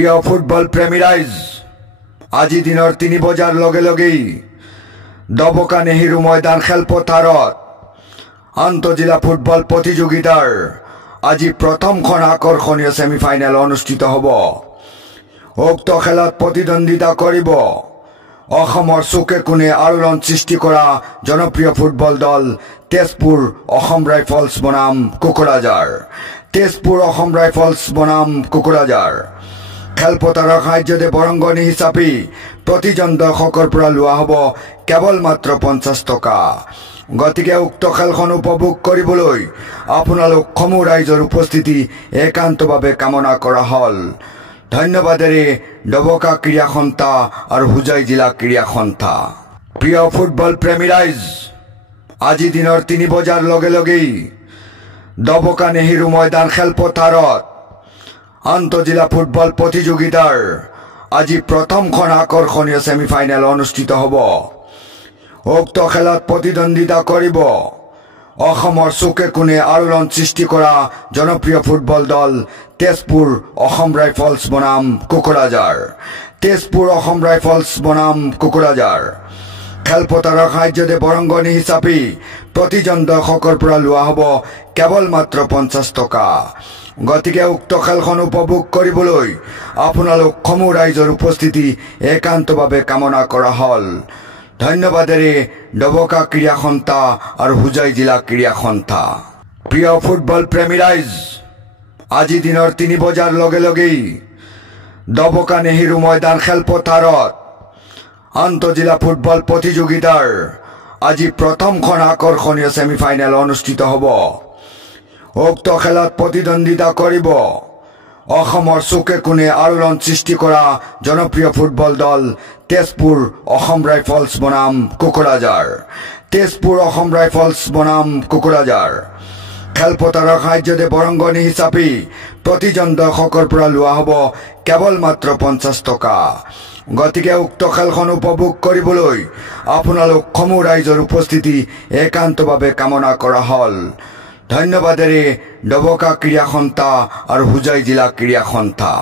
প্ৰিয় ফুটবল প্ৰেমী ৰাইজ আজি দিনৰ 3 বজাৰ লগে লগেই দবকা নেহেৰু ময়দান খেলপথাৰত আন্তঃজিলা ফুটবল প্ৰতিযোগিতাৰ আজি প্ৰথমখন আকৰ্ষণীয় সেমিফাইনেল অনুষ্ঠিত হ'ব। উক্ত খেলত প্ৰতিদ্বন্দ্বিতা কৰিব অসমৰ চুকে কোণে আলোড়ন সৃষ্টি কৰা জনপ্ৰিয় ফুটবল দল তেজপুৰ অসম ৰাইফলছ বনাম কোকৰাঝাৰ। তেজপুৰ অসম ৰাইফলছ বনাম কোকৰাঝাৰ খেলপথাৰৰ সাহায্যতে বৰংগনী হিচাপে প্ৰতিজন দৰ্শকৰ পৰা লোৱা হ'ব কেৱল মাত্ৰ 50 টকা। গতিকে উক্ত খেলখন উপভোগ কৰিবলৈ আপোনালোক সমূহ ৰাইজৰ উপস্থিতি একান্তভাৱে কামনা কৰা হল। ধন্যবাদেৰে ডবকা ক্ৰীড়া সন্থা আৰু হুজাই জিলা ক্ৰীড়া সন্থা। প্ৰিয় ফুটবল প্ৰেমী ৰাইজ আজি দিনৰ 3 বজাৰ লগে লগেই ডবকা নেহেৰু ময়দান খেলপথাৰত আন্তঃজিলা ফুটবল প্ৰতিযোগিতাৰ আজি প্ৰথমখন আকৰ্ষণীয় সেমিফাইনেল অনুষ্ঠিত হ'ব। উক্ত খেলত প্ৰতিদ্বন্দ্বিতা কৰিব অসমৰ চুকে কোণে আলোড়ন সৃষ্টি কৰা জনপ্ৰিয় ফুটবল দল তেজপুৰ অসম ৰাইফলছ বনাম কোকৰাঝাৰ। তেজপুৰ অসম ৰাইফলছ বনাম কোকৰাঝাৰ খেলপথাৰৰ সাহায্যতে বৰংগনী হিচাপে প্ৰতিজন দৰ্শকৰ পৰা লোৱা হ'ব কেৱল মাত্ৰ 50 টকা। গতিকে উক্ত খেলখন উপভোগ কৰিবলৈ আপোনালোক সমূহ ৰাইজৰ উপস্থিতি একান্তভাৱে কামনা কৰা হল। ধন্যবাদেৰে ডবকা ক্ৰীড়া সন্থা আৰু হুজাই জিলা ক্ৰীড়া সন্থা। প্ৰিয় ফুটবল প্ৰেমী ৰাইজ আজি দিনৰ 3 বজাৰ লগে লগেই ডবকা নেহেৰু ময়দান খেলপথাৰত আন্তঃজিলা ফুটবল প্ৰতিযোগিতাৰ আজি প্ৰথমখন আকৰ্ষণীয় সেমিফাইনেল অনুষ্ঠিত হ'ব। উক্ত খেলত প্ৰতিদ্বন্দ্বিতা কৰিব অসমৰ চুকে কোণে আলোড়ন সৃষ্টি কৰা জনপ্ৰিয় ফুটবল দল তেজপুৰ অসম ৰাইফলছ বনাম কোকৰাঝাৰ। তেজপুৰ অসম ৰাইফলছ বনাম কোকৰাঝাৰ খেলপথাৰৰ সাহায্যতে বৰংগনী হিচাপে প্ৰতিজন দৰ্শকৰ পৰা লোৱা হ'ব কেৱল মাত্ৰ 50 টকা। গতিকে উক্ত খেলখন উপভোগ কৰিবলৈ আপোনালোক সমূহ ৰাইজৰ উপস্থিতি একান্তভাৱে কামনা কৰা হল। ধন্যবাদেৰে ডবকা ক্ৰীড়া সন্থা আৰু হুজাই জিলা ক্ৰীড়া সন্থা।